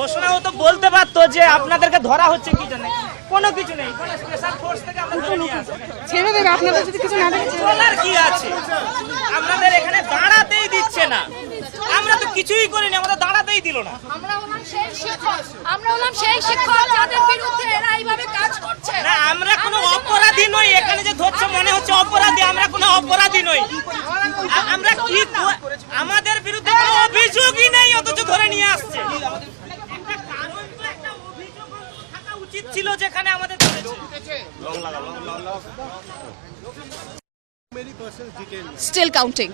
ঘোষণা হতো, বলতে পারতো যে আপনাদেরকে ধরা হচ্ছে কি জন্য। কোনো কিছু নেই, কোনো স্পেশাল ফোর্স থেকে আমরা ধরে নিয়ে আসবো। ছেড়ে দেবে আপনাদের যদি কিছু না দেখে। বলার কি আছে? আমাদের এখানে দাঁড়াতেই দিচ্ছে না। আমরা তো কিছুই করিনি, আমাদের দাঁড়াতেই দিল না। আমরা হলাম সেই শিক্ষক যাদের বিরুদ্ধে এরা এইভাবে কাজ করছে। না, আমরা কোনো অপরাধী নই। এখানে যে ধরছে মনে হচ্ছে অপরাধী, আমরা কোনো অপরাধী নই। আমরা কি, আমাদের বিরুদ্ধে কোনো অভিযোগই নেই, অথচ ধরে নিয়ে আসছে। একটা কারণ তো, একটা অভিযোগ থাকা উচিত ছিল যেখানে আমাদের ধরেছে। Still counting.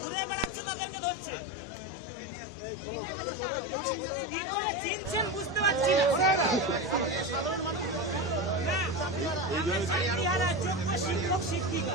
ঘুরে বেড়াচ্ছে তাদেরকে ধরছে। কি করে চিনছেন বুঝতে পারছি না। আমরা চাকরিহারা যোগ্য শিক্ষক শিক্ষিকা।